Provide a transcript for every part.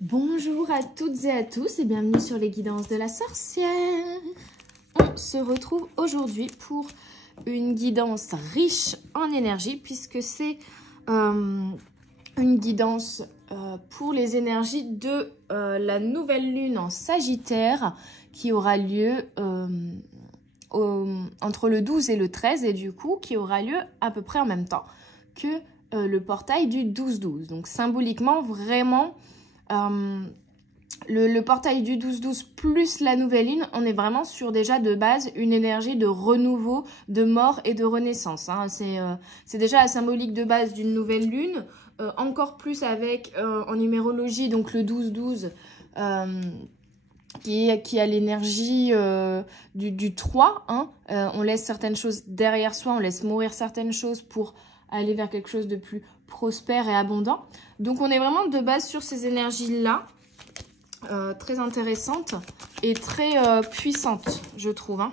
Bonjour à toutes et à tous et bienvenue sur les guidances de la sorcière. On se retrouve aujourd'hui pour une guidance riche en énergie puisque c'est une guidance pour les énergies de la nouvelle lune en Sagittaire qui aura lieu entre le 12 et le 13 et du coup qui aura lieu à peu près en même temps que le portail du 12-12. Donc symboliquement vraiment... le portail du 12-12 plus la nouvelle lune, on est vraiment sur déjà de base une énergie de renouveau, de mort et de renaissance. Hein. C'est déjà la symbolique de base d'une nouvelle lune, encore plus avec en numérologie donc le 12-12 qui a l'énergie du 3. Hein. On laisse certaines choses derrière soi, on laisse mourir certaines choses pour aller vers quelque chose de plus prospère et abondant. Donc on est vraiment de base sur ces énergies-là, très intéressantes et très puissantes, je trouve. Hein.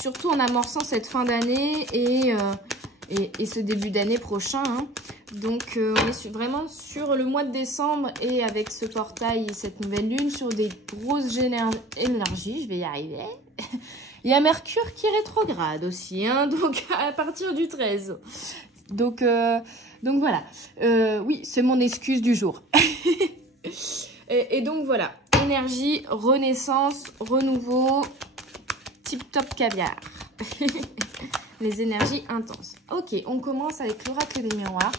Surtout en amorçant cette fin d'année et ce début d'année prochain. Hein. Donc on est vraiment sur le mois de décembre et avec ce portail et cette nouvelle lune sur des grosses énergies, je vais y arriver. Il y a Mercure qui rétrograde aussi, hein, donc à partir du 13. Donc voilà, oui, c'est mon excuse du jour. et donc voilà, énergie, renaissance, renouveau, tip top caviar. Les énergies intenses. Ok, on commence avec l'oracle des miroirs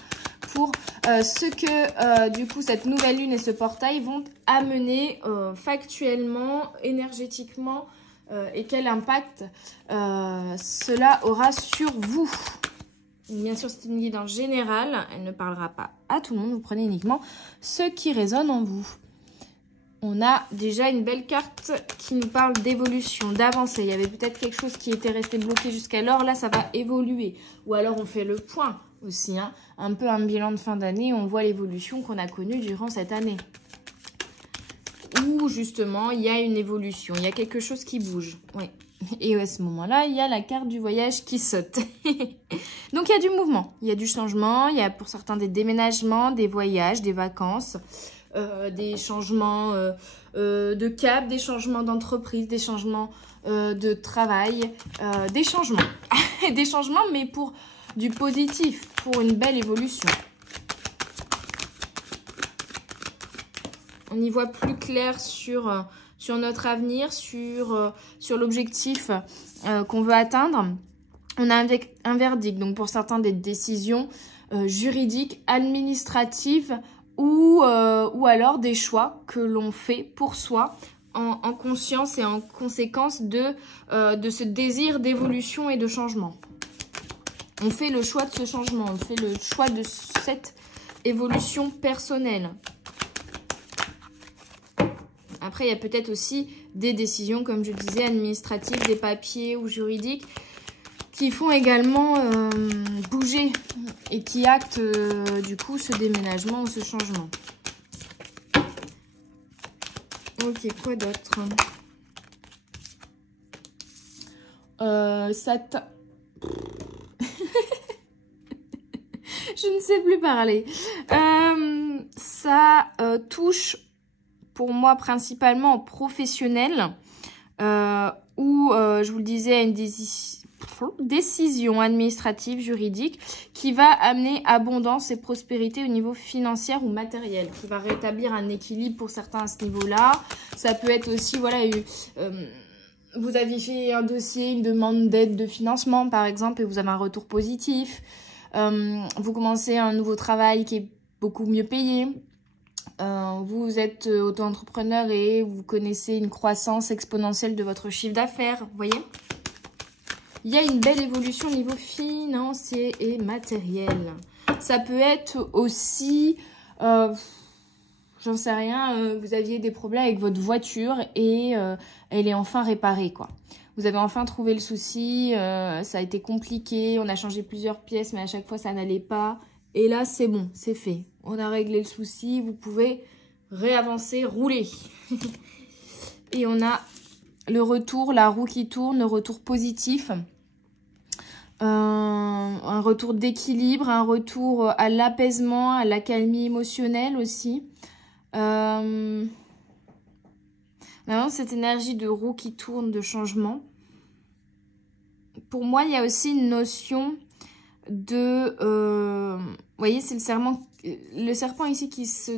pour ce que du coup cette nouvelle lune et ce portail vont amener factuellement, énergétiquement et quel impact cela aura sur vous. Bien sûr, c'est une guidance générale, elle ne parlera pas à tout le monde, vous prenez uniquement ce qui résonne en vous. On a déjà une belle carte qui nous parle d'évolution, d'avancée. Il y avait peut-être quelque chose qui était resté bloqué jusqu'alors, là ça va évoluer. Ou alors on fait le point aussi, hein. Un peu un bilan de fin d'année, on voit l'évolution qu'on a connue durant cette année. Où justement il y a une évolution, il y a quelque chose qui bouge, oui. Et à ce moment-là, il y a la carte du voyage qui saute. Donc, il y a du mouvement, il y a du changement, il y a pour certains des déménagements, des voyages, des vacances, des changements de cap, des changements d'entreprise, des changements de travail, des changements. Des changements, mais pour du positif, pour une belle évolution. On y voit plus clair sur notre avenir, sur l'objectif qu'on veut atteindre. On a un verdict, donc pour certains des décisions juridiques, administratives ou alors des choix que l'on fait pour soi en conscience et en conséquence de ce désir d'évolution et de changement. On fait le choix de ce changement, on fait le choix de cette évolution personnelle. Après, il y a peut-être aussi des décisions, comme je disais, administratives, des papiers ou juridiques qui font également bouger et qui actent du coup ce déménagement ou ce changement. Ok, quoi d'autre? Je ne sais plus parler. Ça touche... pour moi, principalement en professionnel, où, je vous le disais, à une décision administrative, juridique, qui va amener abondance et prospérité au niveau financier ou matériel, qui va rétablir un équilibre pour certains à ce niveau-là. Ça peut être aussi, voilà, vous avez fait un dossier, une demande d'aide de financement, par exemple, et vous avez un retour positif. Vous commencez un nouveau travail qui est beaucoup mieux payé. Vous êtes auto-entrepreneur et vous connaissez une croissance exponentielle de votre chiffre d'affaires, vous voyez. Il y a une belle évolution au niveau financier et matériel. Ça peut être aussi, j'en sais rien, vous aviez des problèmes avec votre voiture et elle est enfin réparée, quoi. Vous avez enfin trouvé le souci, ça a été compliqué, on a changé plusieurs pièces, mais à chaque fois ça n'allait pas. Et là, c'est bon, c'est fait. On a réglé le souci, vous pouvez réavancer, rouler. Et on a le retour, la roue qui tourne, le retour positif. Un retour d'équilibre, un retour à l'apaisement, à l'accalmie émotionnelle aussi. On a vraiment cette énergie de roue qui tourne, de changement. Pour moi, il y a aussi une notion de... vous voyez, c'est le serpent ici qui se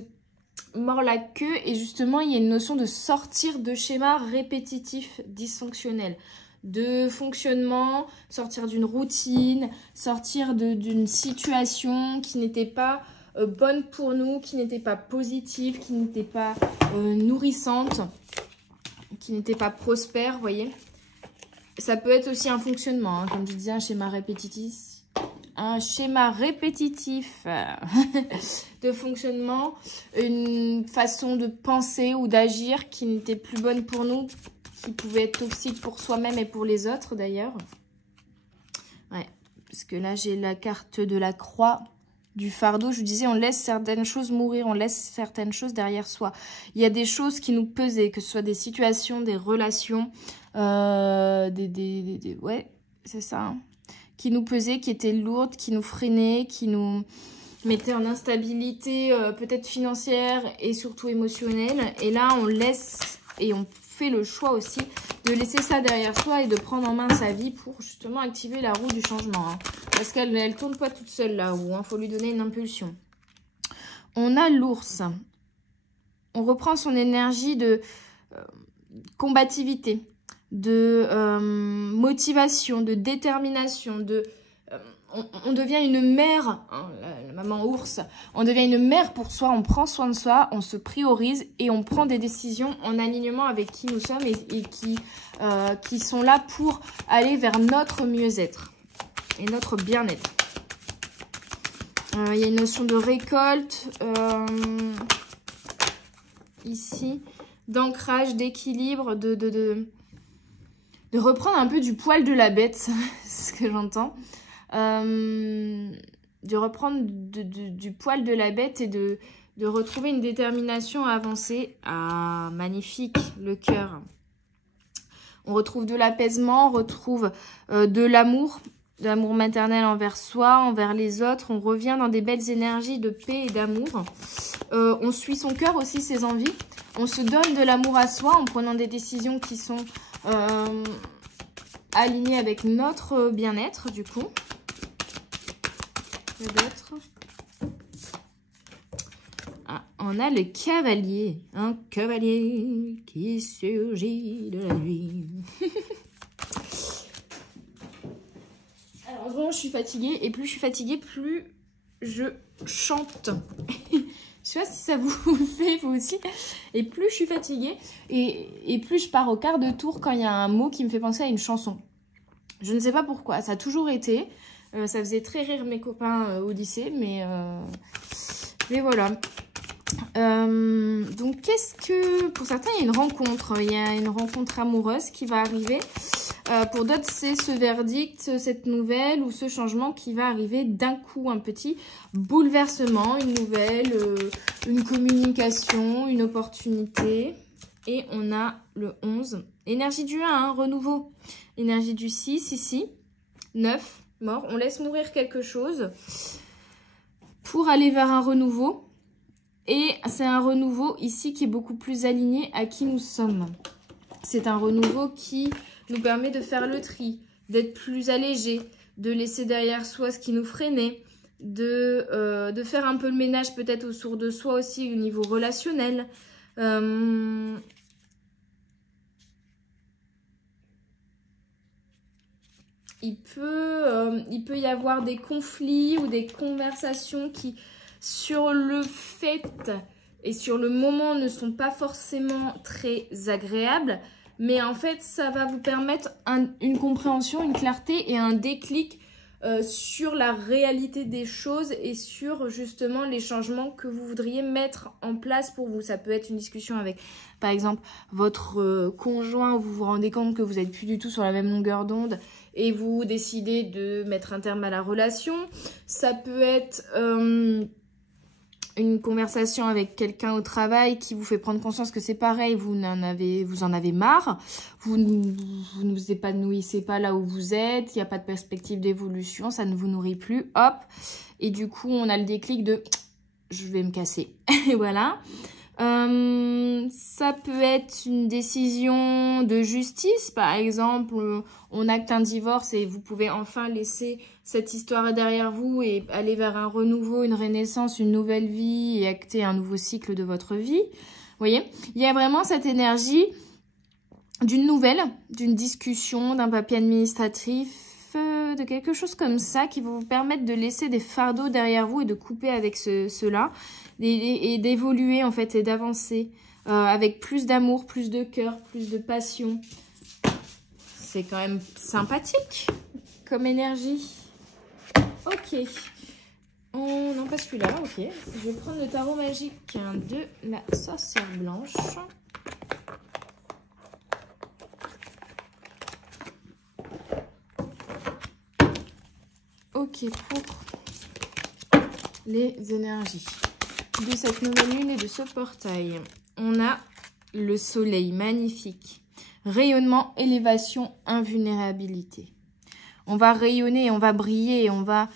mord la queue. Et justement, il y a une notion de sortir de schémas répétitifs, dysfonctionnels. De fonctionnement, sortir d'une routine, sortir d'une situation qui n'était pas bonne pour nous, qui n'était pas positive, qui n'était pas nourrissante, qui n'était pas prospère, vous voyez. Ça peut être aussi un fonctionnement, hein, comme je disais, un schéma répétitif. Un schéma répétitif de fonctionnement, une façon de penser ou d'agir qui n'était plus bonne pour nous, qui pouvait être toxique pour soi-même et pour les autres d'ailleurs. Ouais, parce que là j'ai la carte de la croix, du fardeau. Je vous disais, on laisse certaines choses mourir, on laisse certaines choses derrière soi. Il y a des choses qui nous pesaient, que ce soit des situations, des relations, ouais, c'est ça, hein, qui nous pesaient, qui étaient lourdes, qui nous freinaient, qui nous mettaient en instabilité, peut-être financière et surtout émotionnelle. Et là, on laisse et on fait le choix aussi de laisser ça derrière soi et de prendre en main sa vie pour justement activer la roue du changement. Hein. Parce qu'elle ne tourne pas toute seule là-haut, il faut lui donner une impulsion. On a l'ours. On reprend son énergie de combativité, de motivation, de détermination, on devient une mère, hein, la maman ours, on devient une mère pour soi, on prend soin de soi, on se priorise et on prend des décisions en alignement avec qui nous sommes et qui sont là pour aller vers notre mieux-être et notre bien-être. Il y a une notion de récolte, ici, d'ancrage, d'équilibre, de reprendre un peu du poil de la bête, c'est ce que j'entends. De reprendre du poil de la bête et de retrouver une détermination à avancer. Ah, magnifique, le cœur. On retrouve de l'apaisement, on retrouve de l'amour maternel envers soi, envers les autres. On revient dans des belles énergies de paix et d'amour. On suit son cœur aussi, ses envies. On se donne de l'amour à soi en prenant des décisions qui sont alignées avec notre bien-être, du coup. D'autres. Ah, on a le cavalier, un cavalier qui surgit de la nuit. Alors, en ce moment, je suis fatiguée, et plus je suis fatiguée, plus je chante. Je sais pas si ça vous le fait, vous aussi. Et plus je suis fatiguée, et plus je pars au quart de tour quand il y a un mot qui me fait penser à une chanson. Je ne sais pas pourquoi, ça a toujours été... ça faisait très rire mes copains au lycée, mais voilà. Donc, qu'est-ce que... Pour certains, il y a une rencontre. Il y a une rencontre amoureuse qui va arriver. Pour d'autres, c'est ce verdict, cette nouvelle ou ce changement qui va arriver d'un coup. Un petit bouleversement, une nouvelle, une communication, une opportunité. Et on a le 11. Énergie du 1, hein, renouveau. Énergie du 6, ici. 9. Mort. On laisse mourir quelque chose pour aller vers un renouveau. Et c'est un renouveau ici qui est beaucoup plus aligné à qui nous sommes. C'est un renouveau qui nous permet de faire le tri, d'être plus allégé, de laisser derrière soi ce qui nous freinait, de faire un peu le ménage peut-être autour de soi aussi au niveau relationnel. Il peut y avoir des conflits ou des conversations qui, sur le fait et sur le moment, ne sont pas forcément très agréables. Mais en fait, ça va vous permettre une compréhension, une clarté et un déclic sur la réalité des choses et sur justement les changements que vous voudriez mettre en place pour vous. Ça peut être une discussion avec, par exemple, votre conjoint où vous vous rendez compte que vous n'êtes plus du tout sur la même longueur d'onde et vous décidez de mettre un terme à la relation. Ça peut être une conversation avec quelqu'un au travail qui vous fait prendre conscience que c'est pareil, vous en avez marre, vous ne vous épanouissez pas là où vous êtes, il n'y a pas de perspective d'évolution, ça ne vous nourrit plus, hop. Et du coup, on a le déclic de « je vais me casser ». Et voilà. Ça peut être une décision de justice, par exemple, on acte un divorce et vous pouvez enfin laisser cette histoire derrière vous et aller vers un renouveau, une renaissance, une nouvelle vie et acter un nouveau cycle de votre vie. Vous voyez, il y a vraiment cette énergie d'une nouvelle, d'une discussion, d'un papier administratif, de quelque chose comme ça qui va vous permettre de laisser des fardeaux derrière vous et de couper avec cela et d'évoluer en fait et d'avancer avec plus d'amour, plus de cœur, plus de passion. C'est quand même sympathique comme énergie. Ok. Non, pas celui-là, ok. Je vais prendre le tarot magique de la sorcière blanche. Ok, pour les énergies de cette nouvelle lune et de ce portail, on a le soleil magnifique. Rayonnement, élévation, invulnérabilité. On va rayonner, on va briller, on va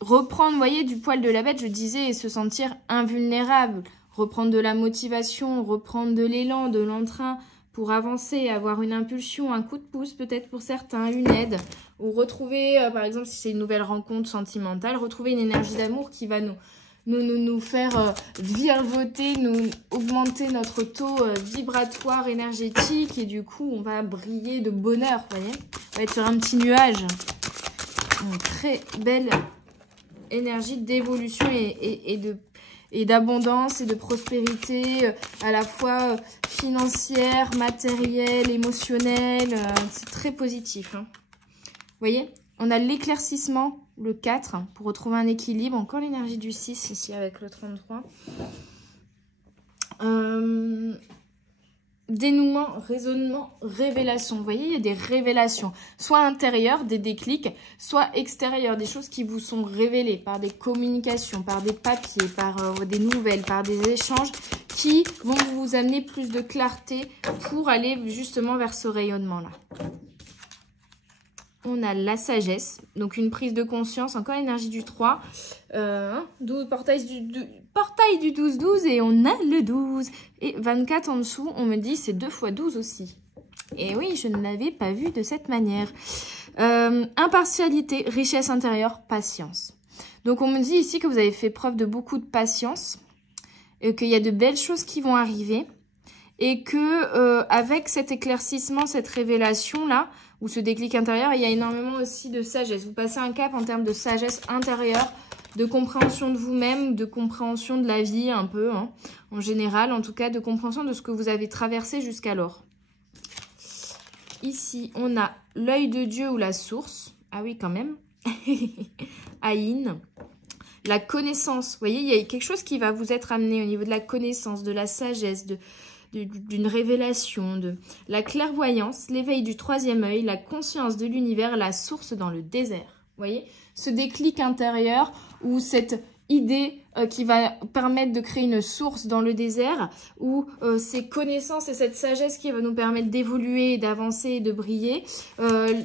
reprendre, vous voyez, du poil de la bête, je disais, et se sentir invulnérable. Reprendre de la motivation, reprendre de l'élan, de l'entrain pour avancer, avoir une impulsion, un coup de pouce peut-être pour certains, une aide. Ou retrouver, par exemple, si c'est une nouvelle rencontre sentimentale, retrouver une énergie d'amour qui va nous faire virevolter, nous augmenter notre taux vibratoire énergétique. Et du coup, on va briller de bonheur, vous voyez. On va être sur un petit nuage. Une très belle énergie d'évolution et d'abondance et de prospérité, à la fois financière, matérielle, émotionnelle. C'est très positif. Hein. Vous voyez, on a l'éclaircissement, le 4, pour retrouver un équilibre. Encore l'énergie du 6 ici avec le 33. Dénouement, raisonnement, révélation. Vous voyez, il y a des révélations, soit intérieures, des déclics, soit extérieures, des choses qui vous sont révélées par des communications, par des papiers, par des nouvelles, par des échanges qui vont vous amener plus de clarté pour aller justement vers ce rayonnement-là. On a la sagesse, donc une prise de conscience, encore l'énergie du 3, portail du 12-12 et on a le 12. Et 24 en dessous, on me dit c'est 2 x 12 aussi. Et oui, je ne l'avais pas vu de cette manière. Impartialité, richesse intérieure, patience. Donc on me dit ici que vous avez fait preuve de beaucoup de patience, et qu'il y a de belles choses qui vont arriver. Et que avec cet éclaircissement, cette révélation-là, ou ce déclic intérieur, il y a énormément aussi de sagesse. Vous passez un cap en termes de sagesse intérieure, de compréhension de vous-même, de compréhension de la vie un peu, hein, en général, en tout cas, de compréhension de ce que vous avez traversé jusqu'alors. Ici, on a l'œil de Dieu ou la source. Ah oui, quand même. Aïn. La connaissance. Vous voyez, il y a quelque chose qui va vous être amené au niveau de la connaissance, de la sagesse, d'une révélation, de la clairvoyance, l'éveil du 3e œil, la conscience de l'univers, la source dans le désert. Vous voyez, ce déclic intérieur ou cette idée qui va permettre de créer une source dans le désert, ou ces connaissances et cette sagesse qui va nous permettre d'évoluer, d'avancer et de briller,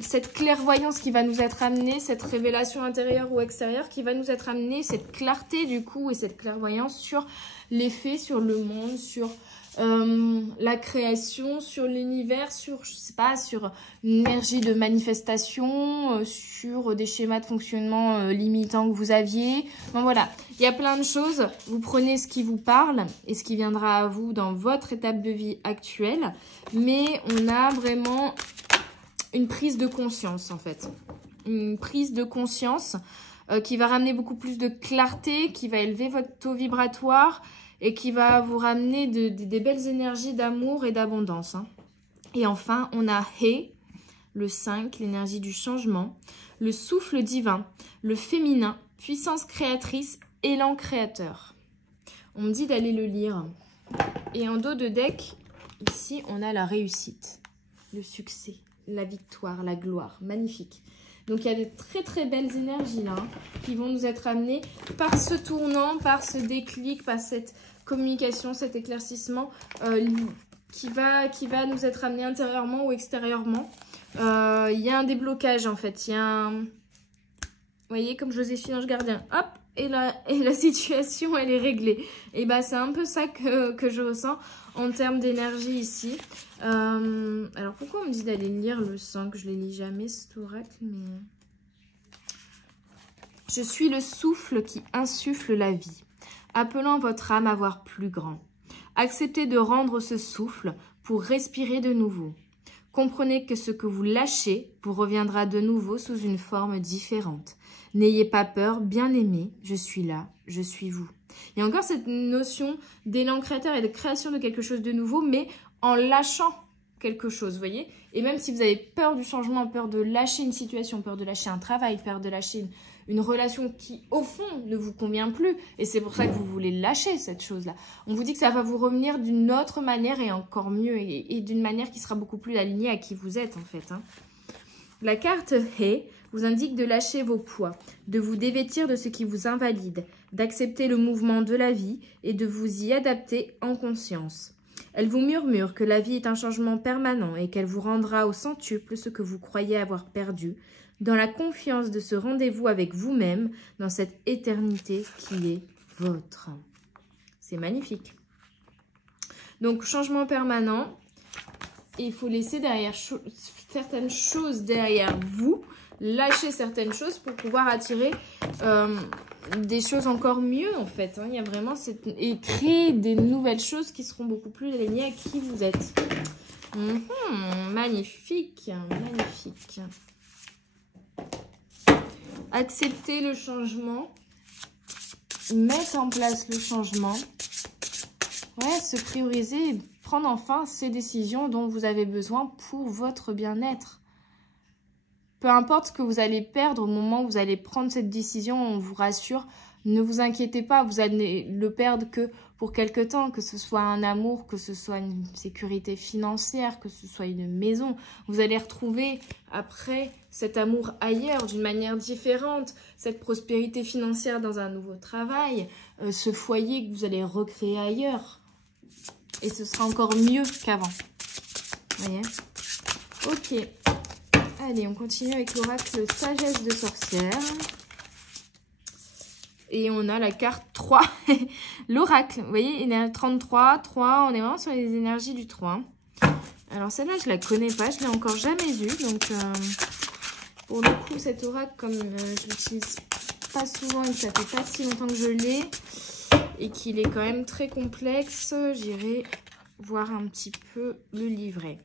cette clairvoyance qui va nous être amenée, cette révélation intérieure ou extérieure qui va nous être amenée, cette clarté du coup et cette clairvoyance sur les faits, sur le monde, sur la création, sur l'univers, sur, je sais pas, sur l'énergie de manifestation, sur des schémas de fonctionnement limitants que vous aviez. Bon, voilà, il y a plein de choses. Vous prenez ce qui vous parle et ce qui viendra à vous dans votre étape de vie actuelle. Mais on a vraiment une prise de conscience, en fait. Une prise de conscience qui va ramener beaucoup plus de clarté, qui va élever votre taux vibratoire, et qui va vous ramener des belles énergies d'amour et d'abondance. Hein. Et enfin, on a He, le 5, l'énergie du changement, le souffle divin, le féminin, puissance créatrice, élan créateur. On me dit d'aller le lire. Et en dos de deck, ici, on a la réussite, le succès, la victoire, la gloire. Magnifique. Donc, il y a des très, très belles énergies là, hein, qui vont nous être amenées par ce tournant, par ce déclic, par cette communication, cet éclaircissement qui va nous être amené intérieurement ou extérieurement. Il y a un déblocage en fait. Il y a un... Vous voyez, comme Joséphine Ange Gardien. Hop, et la situation, elle est réglée. Et bah, c'est un peu ça que je ressens en termes d'énergie ici. Alors, pourquoi on me dit d'aller lire le 5? Je ne les lis jamais, cet oracle, mais... Je suis le souffle qui insuffle la vie, appelant votre âme à voir plus grand. Acceptez de rendre ce souffle pour respirer de nouveau. Comprenez que ce que vous lâchez vous reviendra de nouveau sous une forme différente. N'ayez pas peur, bien-aimé, je suis là, je suis vous. Il y a encore cette notion d'élan créateur et de création de quelque chose de nouveau, mais en lâchant quelque chose, vous voyez? Et même si vous avez peur du changement, peur de lâcher une situation, peur de lâcher un travail, peur de lâcher une relation qui, au fond, ne vous convient plus, et c'est pour ça que vous voulez lâcher cette chose-là. On vous dit que ça va vous revenir d'une autre manière et encore mieux, et d'une manière qui sera beaucoup plus alignée à qui vous êtes, en fait. Hein. La carte Hé vous indique de lâcher vos poids, de vous dévêtir de ce qui vous invalide, d'accepter le mouvement de la vie et de vous y adapter en conscience. Elle vous murmure que la vie est un changement permanent et qu'elle vous rendra au centuple ce que vous croyez avoir perdu, dans la confiance de ce rendez-vous avec vous-même, dans cette éternité qui est vôtre. C'est magnifique. Donc, changement permanent. Et il faut laisser derrière certaines choses derrière vous, lâcher certaines choses pour pouvoir attirer des choses encore mieux, en fait. Hein. Il y a vraiment et créer des nouvelles choses qui seront beaucoup plus alignées à qui vous êtes. Magnifique, magnifique. Accepter le changement, mettre en place le changement, ouais, se prioriser, prendre enfin ces décisions dont vous avez besoin pour votre bien-être. Peu importe ce que vous allez perdre au moment où vous allez prendre cette décision, on vous rassure, ne vous inquiétez pas, vous allez le perdre que pour quelque temps, que ce soit un amour, que ce soit une sécurité financière, que ce soit une maison. Vous allez retrouver après cet amour ailleurs d'une manière différente, cette prospérité financière dans un nouveau travail, ce foyer que vous allez recréer ailleurs. Et ce sera encore mieux qu'avant. Vous voyez? Ok. Allez, on continue avec l'oracle Sagesse de sorcière. Et on a la carte 3. L'oracle, vous voyez, il est à 33, 3. On est vraiment sur les énergies du 3. Alors celle-là, je la connais pas. Je l'ai encore jamais vue. Donc, pour le coup, cet oracle, comme je l'utilise pas souvent et que ça fait pas si longtemps que je l'ai, et qu'il est quand même très complexe, j'irai voir un petit peu le livret.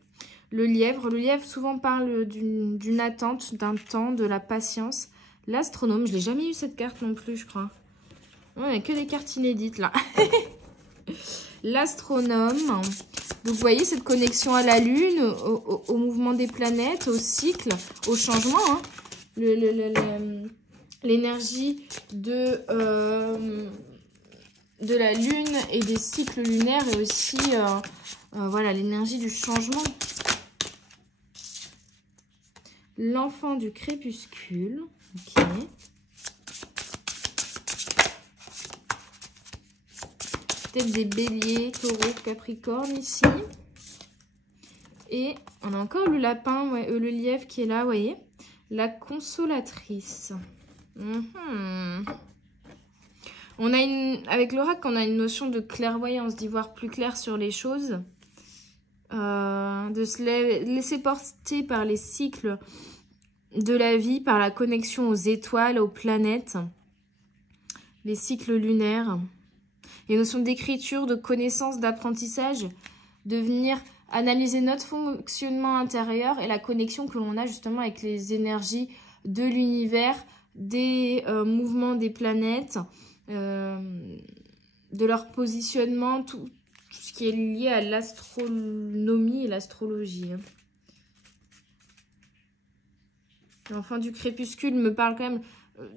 Le lièvre souvent parle d'une attente, d'un temps, de la patience. L'astronome, je n'ai jamais eu cette carte non plus, je crois. Il n'y a que des cartes inédites là. L'astronome, donc vous voyez cette connexion à la Lune, au mouvement des planètes, au cycle, au changement. Hein. L'énergie de la Lune et des cycles lunaires et aussi voilà, l'énergie du changement. L'enfant du crépuscule. Ok. Peut-être des béliers, taureaux, capricornes ici. Et on a encore le lapin, ouais, le lièvre qui est là, vous voyez. La consolatrice. On a avec l'oracle, on a une notion de clairvoyance, d'y voir plus clair sur les choses. De se laisser porter par les cycles de la vie, par la connexion aux étoiles, aux planètes, les cycles lunaires. Les notions d'écriture, de connaissance, d'apprentissage, de venir analyser notre fonctionnement intérieur et la connexion que l'on a justement avec les énergies de l'univers, des mouvements des planètes, de leur positionnement, tout ce qui est lié à l'astronomie et l'astrologie. L'enfant du crépuscule me parle quand même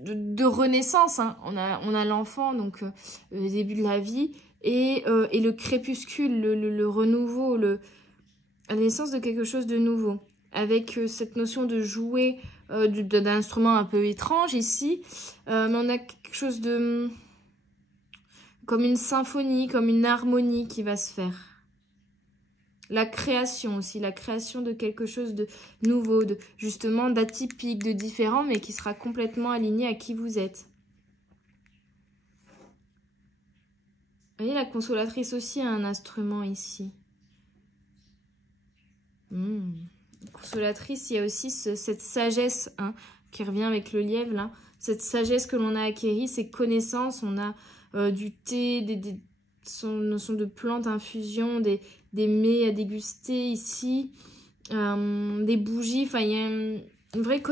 de renaissance. Hein. On a l'enfant, donc le début de la vie, et le crépuscule, le renouveau, la naissance de quelque chose de nouveau. Avec cette notion de jouer d'un instrument un peu étrange ici, mais on a quelque chose de... comme une symphonie, comme une harmonie qui va se faire. La création aussi, la création de quelque chose de nouveau, justement d'atypique, de différent, mais qui sera complètement aligné à qui vous êtes. Vous voyez, la consolatrice aussi a un instrument ici. Consolatrice, il y a aussi cette sagesse hein, qui revient avec le lièvre. Là. Cette sagesse que l'on a acquérie, ces connaissances. On a du thé, des notions de plantes, infusions, des mets à déguster ici, des bougies. Enfin, il y a une vraie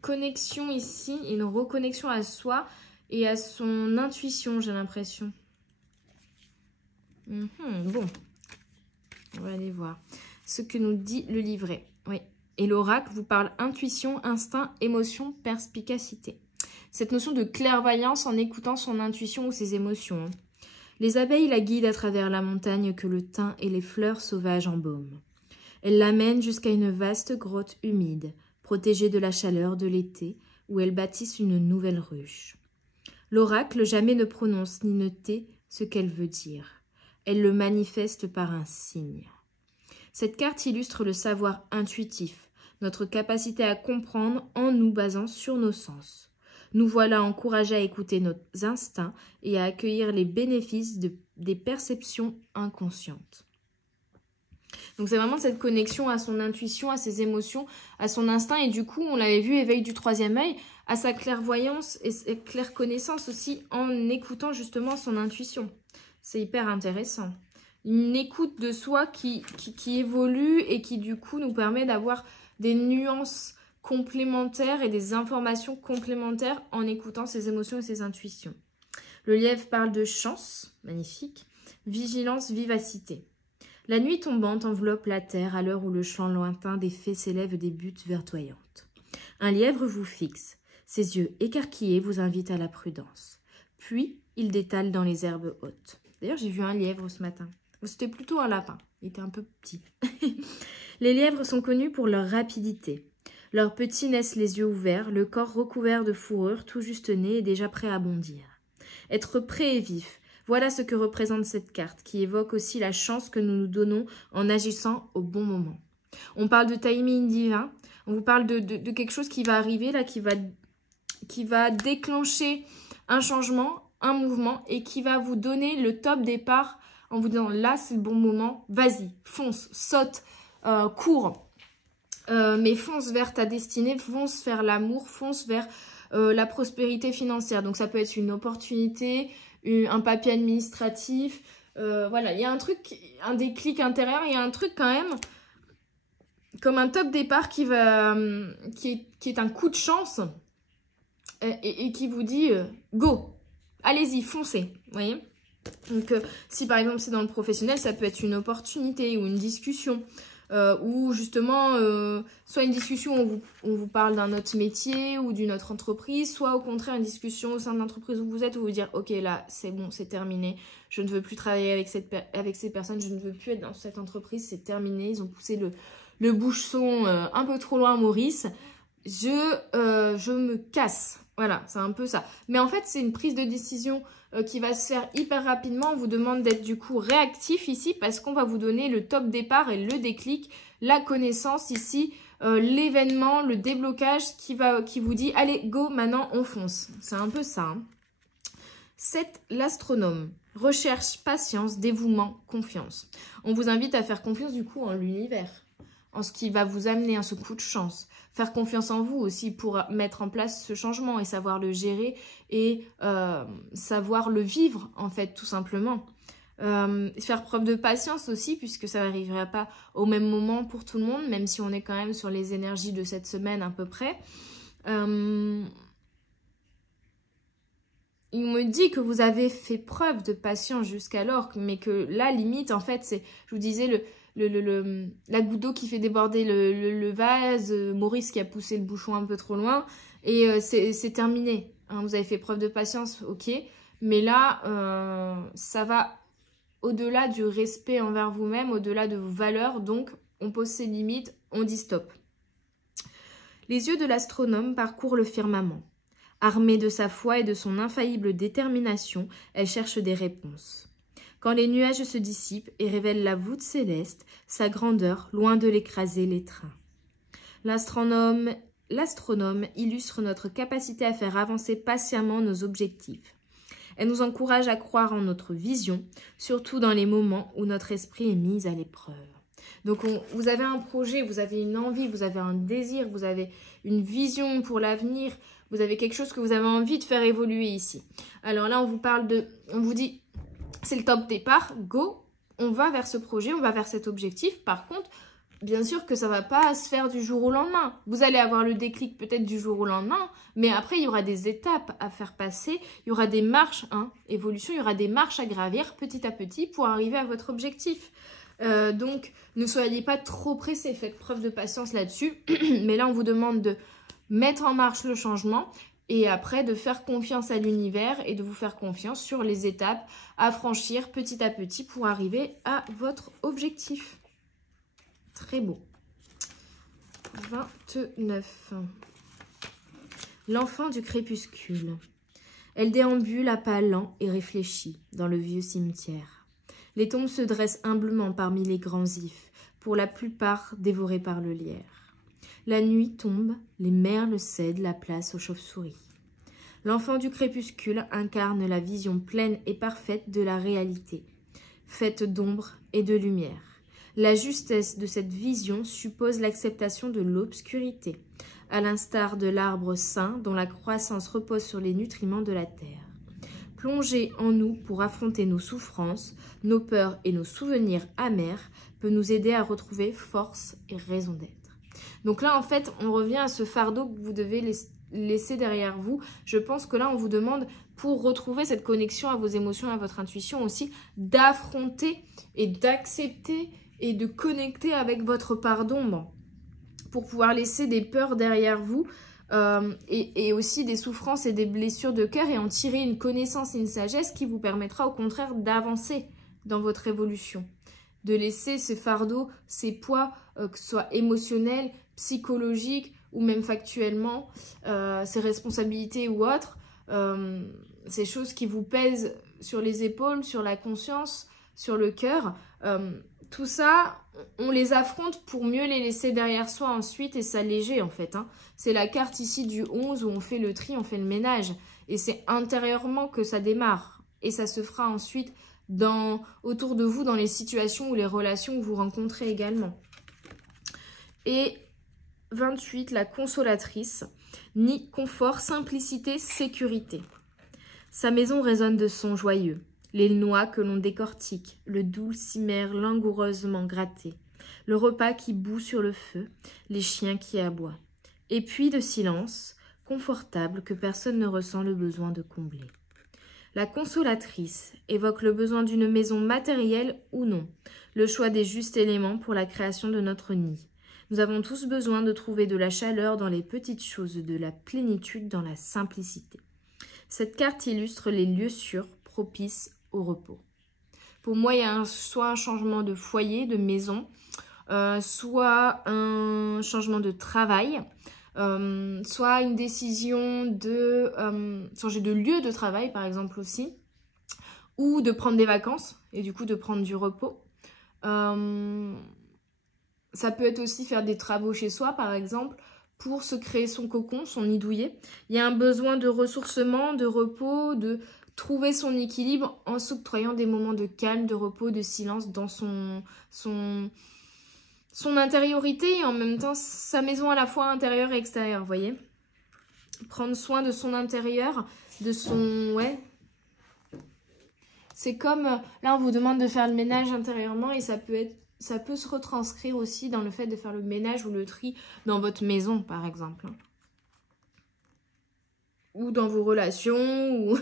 connexion ici, une reconnexion à soi et à son intuition, j'ai l'impression. Bon, on va aller voir ce que nous dit le livret. Oui. Et l'oracle vous parle intuition, instinct, émotion, perspicacité. Cette notion de clairvoyance en écoutant son intuition ou ses émotions. Hein. Les abeilles la guident à travers la montagne que le thym et les fleurs sauvages embaument. Elles l'amènent jusqu'à une vaste grotte humide, protégée de la chaleur de l'été, où elles bâtissent une nouvelle ruche. L'oracle jamais ne prononce ni ne tait ce qu'elle veut dire. Elle le manifeste par un signe. Cette carte illustre le savoir intuitif, notre capacité à comprendre en nous basant sur nos sens. Nous voilà encouragés à écouter nos instincts et à accueillir les bénéfices des perceptions inconscientes. Donc c'est vraiment cette connexion à son intuition, à ses émotions, à son instinct et du coup, on l'avait vu, éveil du troisième œil, à sa clairvoyance et sa claire connaissance aussi en écoutant justement son intuition. C'est hyper intéressant. Une écoute de soi qui évolue et qui du coup nous permet d'avoir des nuances complémentaires et des informations complémentaires en écoutant ses émotions et ses intuitions. Le lièvre parle de chance, magnifique, vigilance, vivacité. La nuit tombante enveloppe la terre à l'heure où le chant lointain des fées s'élève des buttes verdoyantes. Un lièvre vous fixe, ses yeux écarquillés vous invitent à la prudence. Puis, il détale dans les herbes hautes. D'ailleurs, j'ai vu un lièvre ce matin. C'était plutôt un lapin, il était un peu petit. Les lièvres sont connus pour leur rapidité. Leurs petits naissent les yeux ouverts, le corps recouvert de fourrure, tout juste né et déjà prêt à bondir. Être prêt et vif, voilà ce que représente cette carte, qui évoque aussi la chance que nous nous donnons en agissant au bon moment. On parle de timing divin, on vous parle de quelque chose qui va arriver, là, qui va déclencher un changement, un mouvement, et qui va vous donner le top départ en vous disant là c'est le bon moment, vas-y, fonce, saute, cours, mais fonce vers ta destinée, fonce vers l'amour, fonce vers la prospérité financière. Donc ça peut être une opportunité, un papier administratif, voilà, il y a un truc, un déclic intérieur, il y a un truc quand même comme un top départ qui est un coup de chance et qui vous dit go, allez-y, foncez, vous voyez. Donc, si par exemple c'est dans le professionnel, ça peut être une opportunité ou une discussion, ou justement, soit une discussion où on vous parle d'un autre métier ou d'une autre entreprise, soit au contraire une discussion au sein de l'entreprise où vous êtes, où vous dire ok là c'est bon, c'est terminé, je ne veux plus travailler avec ces personnes, je ne veux plus être dans cette entreprise, c'est terminé, ils ont poussé le bouchon un peu trop loin, Maurice, je me casse. Voilà, c'est un peu ça. Mais en fait, c'est une prise de décision qui va se faire hyper rapidement. On vous demande d'être du coup réactif ici parce qu'on va vous donner le top départ et le déclic, la connaissance ici, l'événement, le déblocage qui vous dit « Allez, go, maintenant on fonce ». C'est un peu ça. Hein. 7. L'astronome. Recherche, patience, dévouement, confiance. On vous invite à faire confiance du coup en l'univers, en ce qui va vous amener à ce coup de chance. Faire confiance en vous aussi pour mettre en place ce changement et savoir le gérer et savoir le vivre, en fait, tout simplement. Faire preuve de patience aussi, puisque ça n'arrivera pas au même moment pour tout le monde, même si on est quand même sur les énergies de cette semaine à peu près. Il me dit que vous avez fait preuve de patience jusqu'alors, mais que là, limite, en fait, c'est, je vous disais, la goutte d'eau qui fait déborder le vase, Maurice qui a poussé le bouchon un peu trop loin, et c'est terminé. Hein, vous avez fait preuve de patience, ok, mais là, ça va au-delà du respect envers vous-même, au-delà de vos valeurs, donc on pose ses limites, on dit stop. Les yeux de l'astronome parcourent le firmament. Armée de sa foi et de son infaillible détermination, elle cherche des réponses. Quand les nuages se dissipent et révèlent la voûte céleste, sa grandeur, loin de l'écraser, l'étreint. L'astronome illustre notre capacité à faire avancer patiemment nos objectifs. Elle nous encourage à croire en notre vision, surtout dans les moments où notre esprit est mis à l'épreuve. Donc, vous avez un projet, vous avez une envie, vous avez un désir, vous avez une vision pour l'avenir, vous avez quelque chose que vous avez envie de faire évoluer ici. Alors là, on vous dit, c'est le top départ, go, on va vers ce projet, on va vers cet objectif. Par contre, bien sûr que ça ne va pas se faire du jour au lendemain. Vous allez avoir le déclic peut-être du jour au lendemain, mais après, il y aura des étapes à faire passer, il y aura des marches, évolution, il y aura des marches à gravir petit à petit pour arriver à votre objectif. Donc, ne soyez pas trop pressés, faites preuve de patience là-dessus. Mais là, on vous demande de mettre en marche le changement et après de faire confiance à l'univers et de vous faire confiance sur les étapes à franchir petit à petit pour arriver à votre objectif. Très beau. 29. L'enfant du crépuscule. Elle déambule à pas lents et réfléchis dans le vieux cimetière. Les tombes se dressent humblement parmi les grands ifs, pour la plupart dévorés par le lierre. La nuit tombe, les merles cèdent la place aux chauves-souris. L'enfant du crépuscule incarne la vision pleine et parfaite de la réalité, faite d'ombre et de lumière. La justesse de cette vision suppose l'acceptation de l'obscurité, à l'instar de l'arbre sain dont la croissance repose sur les nutriments de la terre. Plonger en nous pour affronter nos souffrances, nos peurs et nos souvenirs amers peut nous aider à retrouver force et raison d'être. Donc là, en fait, on revient à ce fardeau que vous devez laisser derrière vous. Je pense que là, on vous demande, pour retrouver cette connexion à vos émotions, à votre intuition aussi, d'affronter et d'accepter et de connecter avec votre part d'ombre pour pouvoir laisser des peurs derrière vous. Et aussi des souffrances et des blessures de cœur et en tirer une connaissance et une sagesse qui vous permettra au contraire d'avancer dans votre évolution. De laisser ces fardeaux, ces poids, que ce soit émotionnels, psychologiques ou même factuellement, ces responsabilités ou autres, ces choses qui vous pèsent sur les épaules, sur la conscience, sur le cœur. Tout ça, on les affronte pour mieux les laisser derrière soi ensuite et s'alléger en fait. C'est la carte ici du 11 où on fait le tri, on fait le ménage. Et c'est intérieurement que ça démarre. Et ça se fera ensuite autour de vous dans les situations ou les relations que vous rencontrez également. Et 28, la consolatrice. Ni confort, simplicité, sécurité. Sa maison résonne de sons joyeux. Les noix que l'on décortique, le dulcimer langoureusement gratté, le repas qui bout sur le feu, les chiens qui aboient. Et puis de silence, confortable que personne ne ressent le besoin de combler. La consolatrice évoque le besoin d'une maison matérielle ou non, le choix des justes éléments pour la création de notre nid. Nous avons tous besoin de trouver de la chaleur dans les petites choses, de la plénitude dans la simplicité. Cette carte illustre les lieux sûrs, propices au repos. Pour moi, il y a soit un changement de foyer, de maison, soit un changement de travail, soit une décision de changer de lieu de travail, par exemple aussi, ou de prendre des vacances, et du coup de prendre du repos. Ça peut être aussi faire des travaux chez soi, par exemple, pour se créer son cocon, son nid douillet. Il y a un besoin de ressourcement, de repos, de trouver son équilibre en s'octroyant des moments de calme, de repos, de silence dans son intériorité et en même temps sa maison à la fois intérieure et extérieure, vous voyez. Prendre soin de son intérieur, de son... Ouais. C'est comme... Là, on vous demande de faire le ménage intérieurement et ça peut se retranscrire aussi dans le fait de faire le ménage ou le tri dans votre maison, par exemple. Ou dans vos relations,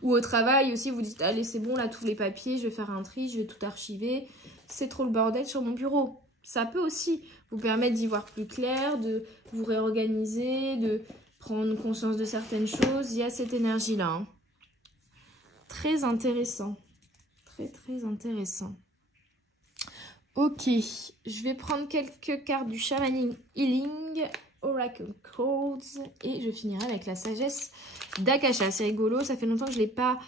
ou au travail aussi, vous dites, allez, c'est bon, là, tous les papiers, je vais faire un tri, je vais tout archiver. C'est trop le bordel sur mon bureau. Ça peut aussi vous permettre d'y voir plus clair, de vous réorganiser, de prendre conscience de certaines choses. Il y a cette énergie-là. Très intéressant. Très, très intéressant. Ok, je vais prendre quelques cartes du Shamaning Healing, Oracle Cards, et je finirai avec la sagesse d'Akasha. C'est rigolo, ça fait longtemps que je ne l'ai pas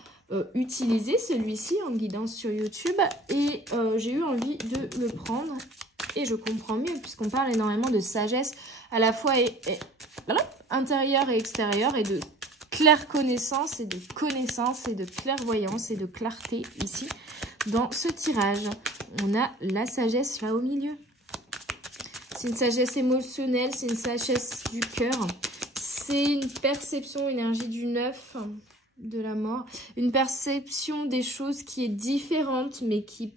utilisé, celui-ci, en guidance sur YouTube, et j'ai eu envie de le prendre, et je comprends mieux, puisqu'on parle énormément de sagesse, à la fois intérieure et extérieure, et de claire connaissance et de clairvoyance et de clarté ici dans ce tirage. On a la sagesse là au milieu. C'est une sagesse émotionnelle, c'est une sagesse du cœur. C'est une perception, énergie du 9, de la mort. Une perception des choses qui est différente, mais qui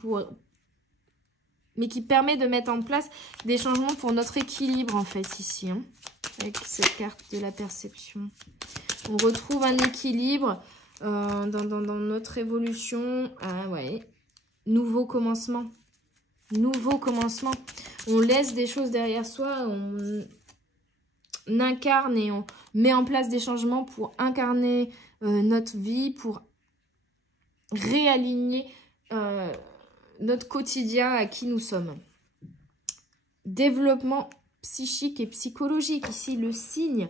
permet de mettre en place des changements pour notre équilibre, en fait, ici. Hein, avec cette carte de la perception. On retrouve un équilibre dans notre évolution. Ah ouais. Nouveau commencement. Nouveau commencement. On laisse des choses derrière soi, on incarne et on met en place des changements pour incarner notre vie, pour réaligner notre quotidien à qui nous sommes. Développement psychique et psychologique. Ici, le signe.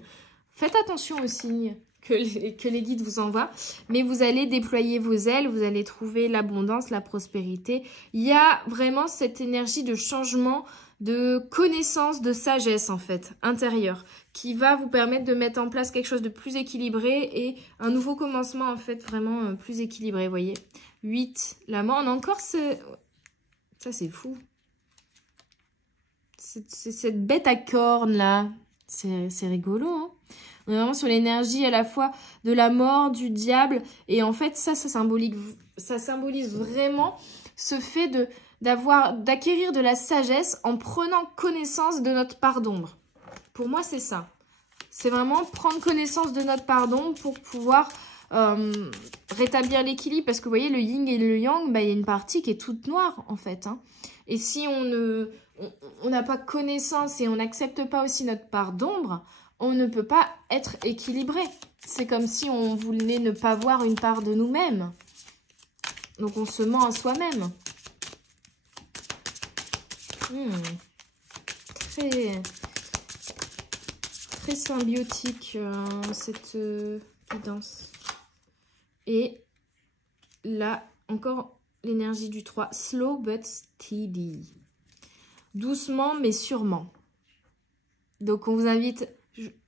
Faites attention aux signes que les guides vous envoient. Mais vous allez déployer vos ailes. Vous allez trouver l'abondance, la prospérité. Il y a vraiment cette énergie de changement, de connaissance, de sagesse, en fait, intérieure, qui va vous permettre de mettre en place quelque chose de plus équilibré et un nouveau commencement, en fait, vraiment plus équilibré, vous voyez. 8, la mort. On a encore ce... Ça, c'est fou. C'est cette bête à cornes, là. C'est rigolo, hein. On est vraiment sur l'énergie à la fois de la mort, du diable. Et en fait, ça symbolise vraiment ce fait d'acquérir de la sagesse en prenant connaissance de notre part d'ombre. Pour moi, c'est ça. C'est vraiment prendre connaissance de notre part d'ombre pour pouvoir rétablir l'équilibre. Parce que vous voyez, le yin et le yang, bah, il y a une partie qui est toute noire, en fait. Hein. Et si on n'a pas connaissance et on n'accepte pas aussi notre part d'ombre, on ne peut pas être équilibré. C'est comme si on voulait ne pas voir une part de nous-mêmes. Donc, on se ment à soi-même. Très symbiotique, cette guidance. Et là, encore l'énergie du 3. Slow but steady. Doucement, mais sûrement. Donc, on vous invite...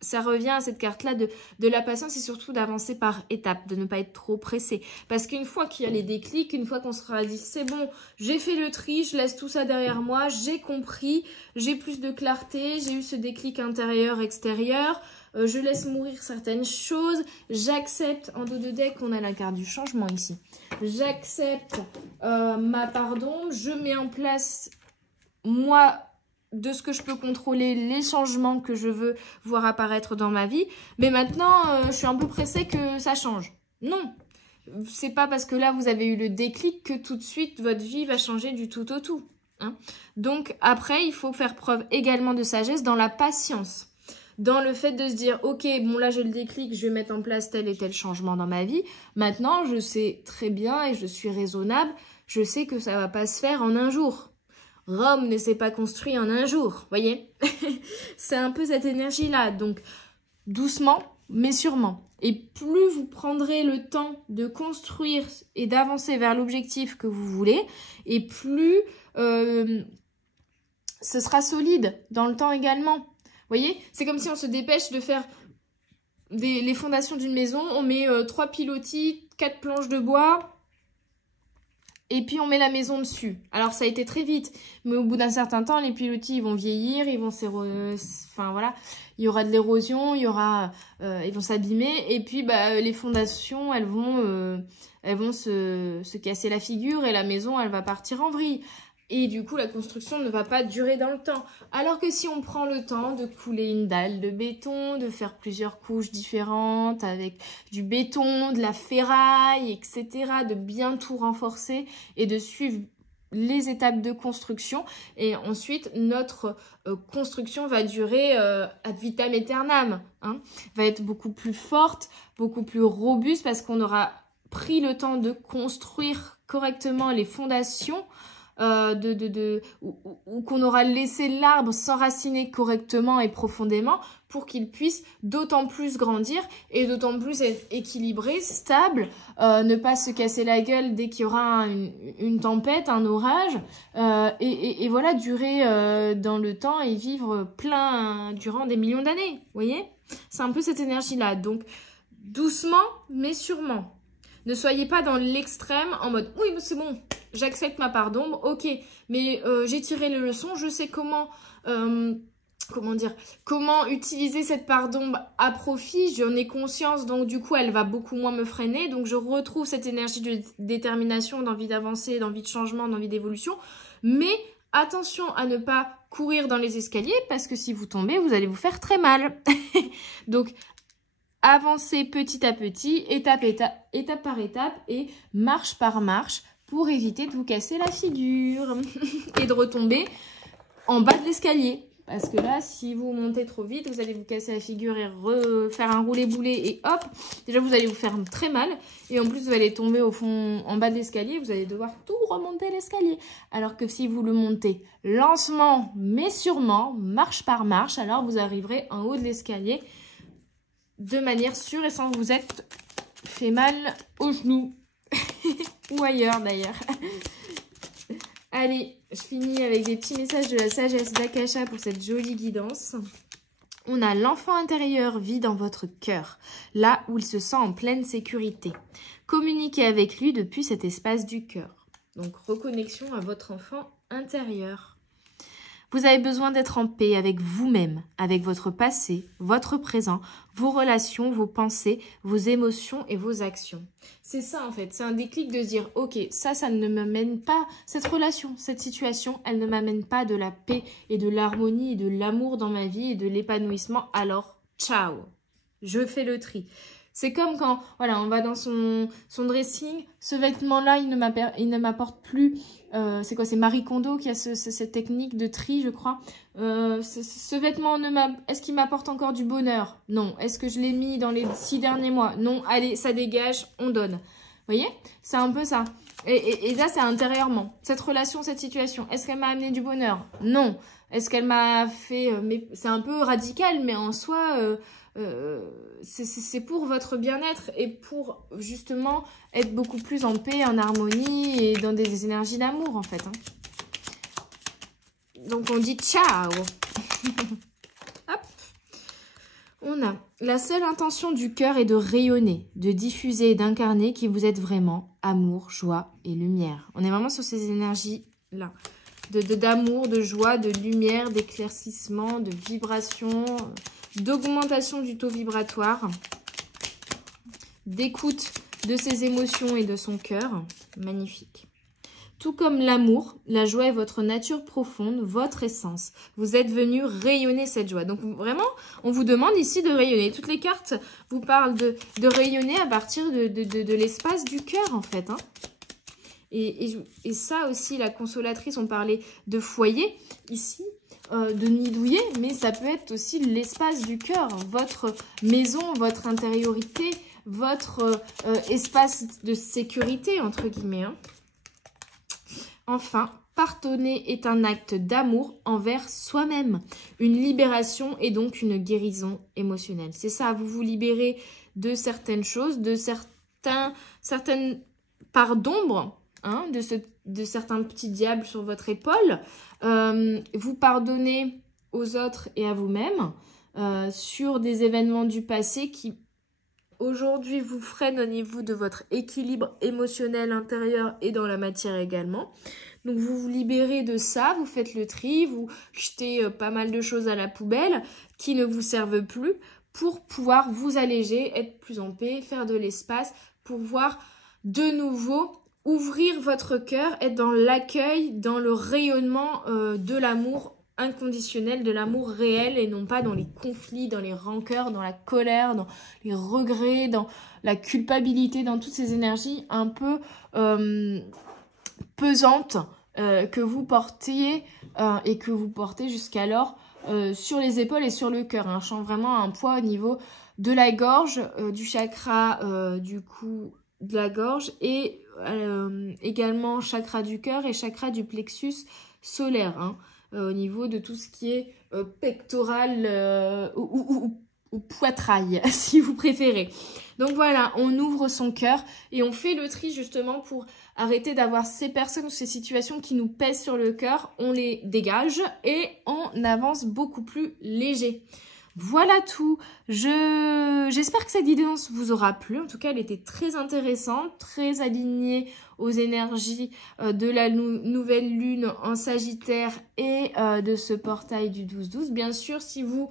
Ça revient à cette carte-là de la patience et surtout d'avancer par étapes, de ne pas être trop pressé. Parce qu'une fois qu'il y a les déclics, une fois qu'on sera dit c'est bon, j'ai fait le tri, je laisse tout ça derrière moi, j'ai compris, j'ai plus de clarté, j'ai eu ce déclic intérieur-extérieur, je laisse mourir certaines choses, j'accepte, en dos de deck, on a la carte du changement ici. J'accepte ma part d'ombre, je mets en place, moi, de ce que je peux contrôler, les changements que je veux voir apparaître dans ma vie. Mais maintenant, je suis un peu pressée que ça change. Non, c'est pas parce que là, vous avez eu le déclic que tout de suite, votre vie va changer du tout au tout. Hein. Donc, après, il faut faire preuve également de sagesse dans la patience. Dans le fait de se dire, ok, bon là, j'ai le déclic, je vais mettre en place tel et tel changement dans ma vie. Maintenant, je sais très bien et je suis raisonnable. Je sais que ça va pas se faire en un jour. Rome ne s'est pas construit en un jour, voyez. C'est un peu cette énergie-là. Donc, doucement, mais sûrement. Et plus vous prendrez le temps de construire et d'avancer vers l'objectif que vous voulez, et plus ce sera solide dans le temps également. Vous voyez, c'est comme si on se dépêche de faire les fondations d'une maison. On met 3 pilotis, 4 planches de bois... Et puis, on met la maison dessus. Alors, ça a été très vite. Mais au bout d'un certain temps, les pilotis, ils vont vieillir. Ils vont enfin, voilà. Il y aura de l'érosion. Il y aura... ils vont s'abîmer. Et puis, bah, les fondations, elles vont se casser la figure. Et la maison, elle va partir en vrille. Et du coup, la construction ne va pas durer dans le temps. Alors que si on prend le temps de couler une dalle de béton, de faire plusieurs couches différentes avec du béton, de la ferraille, etc., de bien tout renforcer et de suivre les étapes de construction. Et ensuite, notre construction va durer ad vitam aeternam. Hein, va être beaucoup plus forte, beaucoup plus robuste parce qu'on aura pris le temps de construire correctement les fondations. Ou qu'on aura laissé l'arbre s'enraciner correctement et profondément pour qu'il puisse d'autant plus grandir et d'autant plus être équilibré, stable, ne pas se casser la gueule dès qu'il y aura une tempête, un orage, et voilà, durer dans le temps et vivre plein durant des millions d'années, vous voyez? C'est un peu cette énergie-là, donc doucement mais sûrement. Ne soyez pas dans l'extrême en mode oui c'est bon, j'accepte ma part d'ombre, ok, mais j'ai tiré les leçons, je sais comment comment utiliser cette part d'ombre à profit, j'en ai conscience, donc du coup elle va beaucoup moins me freiner, donc je retrouve cette énergie de détermination, d'envie d'avancer, d'envie de changement, d'envie d'évolution, mais attention à ne pas courir dans les escaliers parce que si vous tombez, vous allez vous faire très mal. Donc avancez petit à petit, étape par étape et marche par marche pour éviter de vous casser la figure et de retomber en bas de l'escalier. Parce que là, si vous montez trop vite, vous allez vous casser la figure et refaire un roulé-boulé et hop, déjà vous allez vous faire très mal. Et en plus, vous allez tomber au fond, en bas de l'escalier, vous allez devoir tout remonter l'escalier. Alors que si vous le montez lentement, mais sûrement, marche par marche, alors vous arriverez en haut de l'escalier de manière sûre et sans vous être fait mal aux genoux. Ou ailleurs d'ailleurs. Allez, je finis avec des petits messages de la sagesse d'Akasha pour cette jolie guidance. On a l'enfant intérieur vit dans votre cœur, là où il se sent en pleine sécurité. Communiquez avec lui depuis cet espace du cœur. Donc, reconnexion à votre enfant intérieur. Vous avez besoin d'être en paix avec vous-même, avec votre passé, votre présent, vos relations, vos pensées, vos émotions et vos actions. C'est ça en fait, c'est un déclic de se dire « Ok, ça ne me mène pas, cette relation, cette situation, elle ne m'amène pas de la paix et de l'harmonie et de l'amour dans ma vie et de l'épanouissement, alors ciao, je fais le tri ». C'est comme quand voilà, on va dans son dressing, ce vêtement-là, il ne m'apporte plus. C'est quoi? C'est Marie Kondo qui a cette technique de tri, je crois. Ce vêtement, est-ce qu'il m'apporte encore du bonheur? Non. Est-ce que je l'ai mis dans les 6 derniers mois? Non. Allez, ça dégage, on donne. Vous voyez? C'est un peu ça. Et là, c'est intérieurement. Cette relation, cette situation, est-ce qu'elle m'a amené du bonheur? Non. Est-ce qu'elle m'a fait... mais c'est un peu radical, mais en soi... c'est pour votre bien-être et pour justement être beaucoup plus en paix, en harmonie et dans des énergies d'amour en fait. Hein. Donc on dit ciao. Hop. On a la seule intention du cœur est de rayonner, de diffuser et d'incarner qui vous êtes vraiment, amour, joie et lumière. On est vraiment sur ces énergies-là. D'amour, de joie, de lumière, d'éclaircissement, de vibration, d'augmentation du taux vibratoire, d'écoute de ses émotions et de son cœur. Magnifique. Tout comme l'amour, la joie est votre nature profonde, votre essence. Vous êtes venu rayonner cette joie. Donc vraiment, on vous demande ici de rayonner. Toutes les cartes vous parlent de rayonner à partir de l'espace du cœur en fait. Hein. Et ça aussi, la consolatrice, on parlait de foyer ici, de nid douillet, mais ça peut être aussi l'espace du cœur, votre maison, votre intériorité, votre espace de sécurité, entre guillemets. Hein. Enfin, pardonner est un acte d'amour envers soi-même, une libération et donc une guérison émotionnelle. C'est ça, vous vous libérez de certaines choses, de certaines parts d'ombre, hein, de certains petits diables sur votre épaule. Vous pardonnez aux autres et à vous-même sur des événements du passé qui aujourd'hui vous freinent au niveau de votre équilibre émotionnel intérieur et dans la matière également. Donc vous vous libérez de ça, vous faites le tri, vous jetez pas mal de choses à la poubelle qui ne vous servent plus pour pouvoir vous alléger, être plus en paix, faire de l'espace, pouvoir de nouveau ouvrir votre cœur, être dans l'accueil, dans le rayonnement de l'amour inconditionnel, de l'amour réel et non pas dans les conflits, dans les rancœurs, dans la colère, dans les regrets, dans la culpabilité, dans toutes ces énergies un peu pesantes que vous portiez et que vous portez jusqu'alors sur les épaules et sur le cœur. Hein. Je sens vraiment un poids au niveau de la gorge, du chakra du cou, de la gorge et également chakra du cœur et chakra du plexus solaire, hein, au niveau de tout ce qui est pectoral ou poitrail, si vous préférez. Donc voilà, on ouvre son cœur et on fait le tri justement pour arrêter d'avoir ces personnes ou ces situations qui nous pèsent sur le cœur. On les dégage et on avance beaucoup plus léger. Voilà tout. J'espère que cette guidance vous aura plu. En tout cas, elle était très intéressante, très alignée aux énergies de la nouvelle lune en Sagittaire et de ce portail du 12-12. Bien sûr, si vous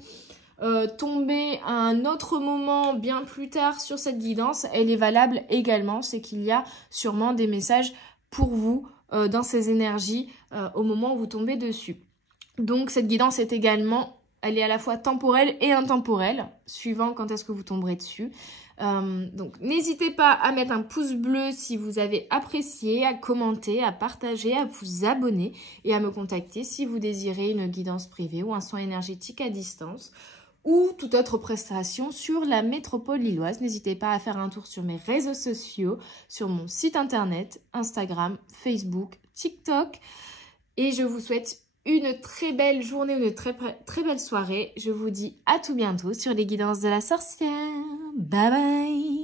tombez à un autre moment bien plus tard sur cette guidance, elle est valable également. C'est qu'il y a sûrement des messages pour vous dans ces énergies au moment où vous tombez dessus. Donc cette guidance est également, elle est à la fois temporelle et intemporelle, suivant quand est-ce que vous tomberez dessus. Donc n'hésitez pas à mettre un pouce bleu si vous avez apprécié, à commenter, à partager, à vous abonner et à me contacter si vous désirez une guidance privée ou un soin énergétique à distance ou toute autre prestation sur la métropole lilloise. N'hésitez pas à faire un tour sur mes réseaux sociaux, sur mon site internet, Instagram, Facebook, TikTok. Et je vous souhaite une très belle journée, une très belle soirée. Je vous dis à tout bientôt sur les guidances de la sorcière. Bye bye!